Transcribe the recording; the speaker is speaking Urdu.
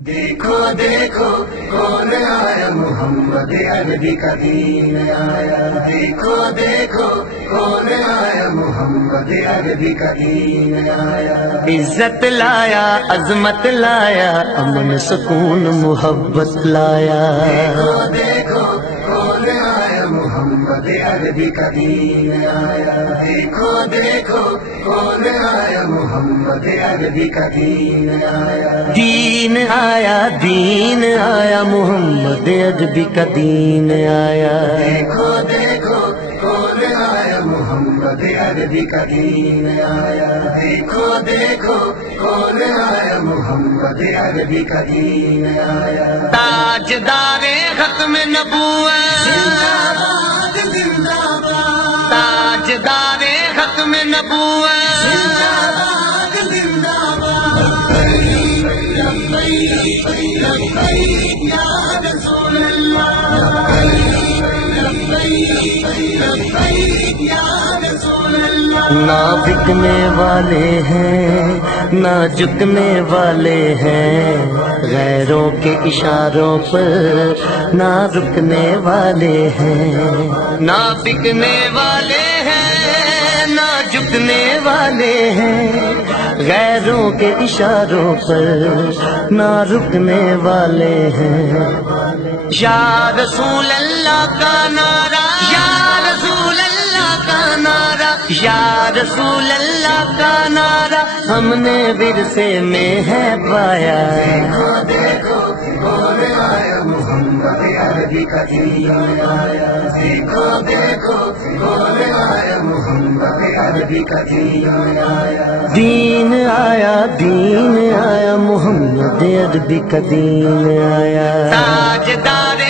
دیکھو دیکھو کون آیا، محمد عربی کا دین آیا۔ دیکھو دیکھو کون آیا، محمد عربی کا دین آیا۔ عزت لایا، عظمت لایا، امن سکون محبت لایا۔ دیکھو دیکھو کون آیا، محمد عربی کا دین آیا۔ دیکھو دیکھو کون آیا، محمد عربی کا دین آیا۔ دین آیا، دین آیا، محمد عربی کا دین آیا۔ دیکھو دیکھو کون آیا، محمد عربی کا دین آیا۔ دیکھو دیکھو کون آیا، محمد عربی کا دین آیا۔ تاجدار ختم نبوت، زندہ باد زندہ باد، تاجدار ختم نبوت، زندہ باد زندہ باد۔ لبیک لبیک یا رسول اللہ، لبیک لبیک یا رسول اللہ۔ نہ بکنے والے ہیں نہ جھکنے والے ہیں، غیروں کے اشاروں پر نہ رکنے والے ہیں۔ نہ بکنے والے ہیں نہ جھکنے والے ہیں، غیروں کے اشاروں پر نہ رکنے والے ہیں۔ یا رسول اللہ کا نعرہ، یا رسول اللہ کا نعرہ، یا رسول اللہ کا نعرہ ہم نے ورثے میں ہے پایا۔ دیکھو دیکھو کون آیا، محمد عربی کا دین آیا۔ دیکھو دیکھو کون آیا، محمد عربی کا دین آیا۔ دین آیا، دین آیا، محمد عربی کا دین آیا۔ تاجدار